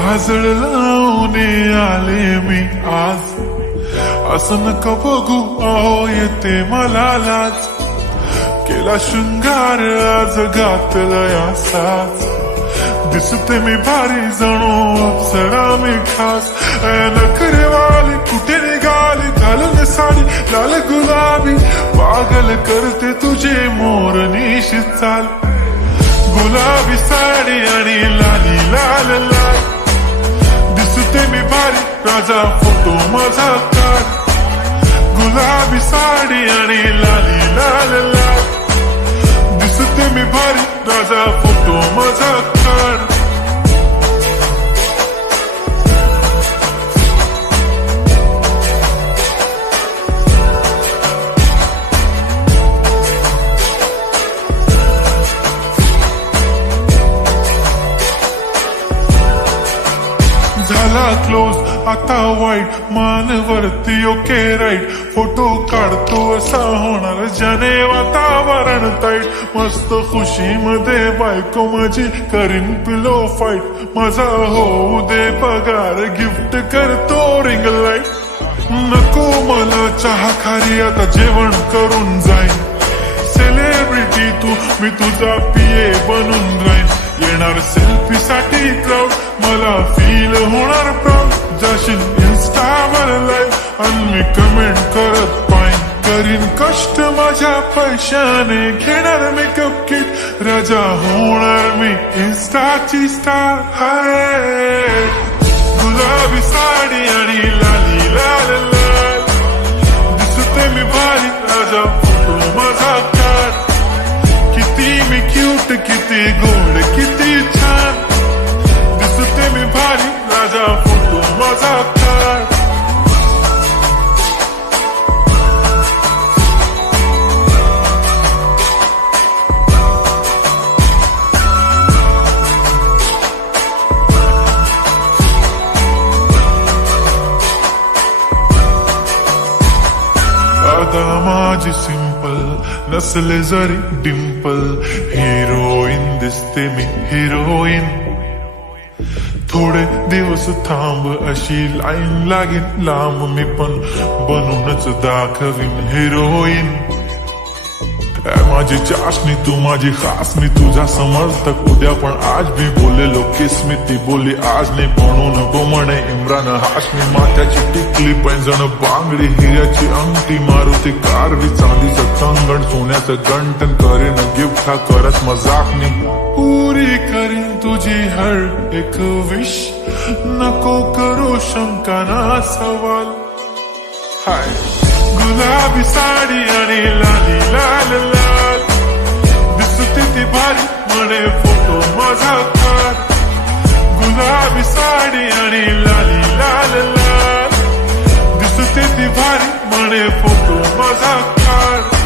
काजळ लावून आले मी आज, असं नका बघू अहो येते मला लाज, केला शृंगार आज घातलाय असाच, दिसते मी भारी जणू अप्सरा मी खास, नखरेवाली कुठे निघाली घालून साडी लाल गुलाबी, पागल करते तुझे मोरनीशी चाल, गुलाबी साडी आणि लाली लाल लाल, दिसते मी भारी राजा फोटो माझा काढ, गुलाबी साडी आणि लाली लाल लाल, दिसते मी भारी राजा फोटो माझा काढ. झाला क्लोज आता वाईट, मान वरती ओके राईट, फोटो काढतो असा होणार ज्याने वातावरण ताईट, मस्त खुशी मध्ये बायको माझी करीन पिलो फाईट, माझा होऊ दे पगार गिफ्ट करतो रिंग लाईट, नको मला चहा खारी आता जेवण करून जाईन, सेलिब्रिटी तू मी तुझा पिये बनून राहीन, येणार सेल्फी साठी क्राऊड मला फील होणार प्राऊड, जाशील इन्स्टावर लाईव्ह आणि मी कमेंट करत पाईन, करीन कष्ट माझ्या पैशाने घेणार मेकअप किट, राजा होणार मी इन्स्टाची स्टार. हाय गुलाबी साडी आणि लाली लाल लाल, दिसते मी भारी राजा फोटो माझा काढ, किती मी क्यूट किती गोड किती छान, दिसते मी भारी राजा फोटो माझा काढ. अदा माझी सिंपल नसले जरी डिंपल, हिरोईन दिसते मी हिरोईन, थोडे दिवस थांब अशी लाईन लागेल लांब, मी पण बनूनच दाखवीन हिरोईन, माझी चाशनी तू माझी खास, मी तुझा समर्थक उद्या पण आज भी बोलेलो किस मी, ती बोली आज नाही म्हणून गो म्हणे इम्रान हाशमी, माथ्याची टिकली पैंजण बांगडी हिऱ्याची अंगठी, मारुती कारवी चांदीचं कंगण सोन्याचं गंटन, करीन गिफ्ट हा करत मजाकनी, पुरी करीन तुझी हर एक विश, नको करू शंका ना सवाल. हाय गुलाबी साडी आणि लाली लाल लाल, दिसते ती भारी म्हणे फोटो माझा काढ, गुलाबी साडी आणि लाली लाल लाल, दिसते ती भारी म्हणे फोटो माझा काढ.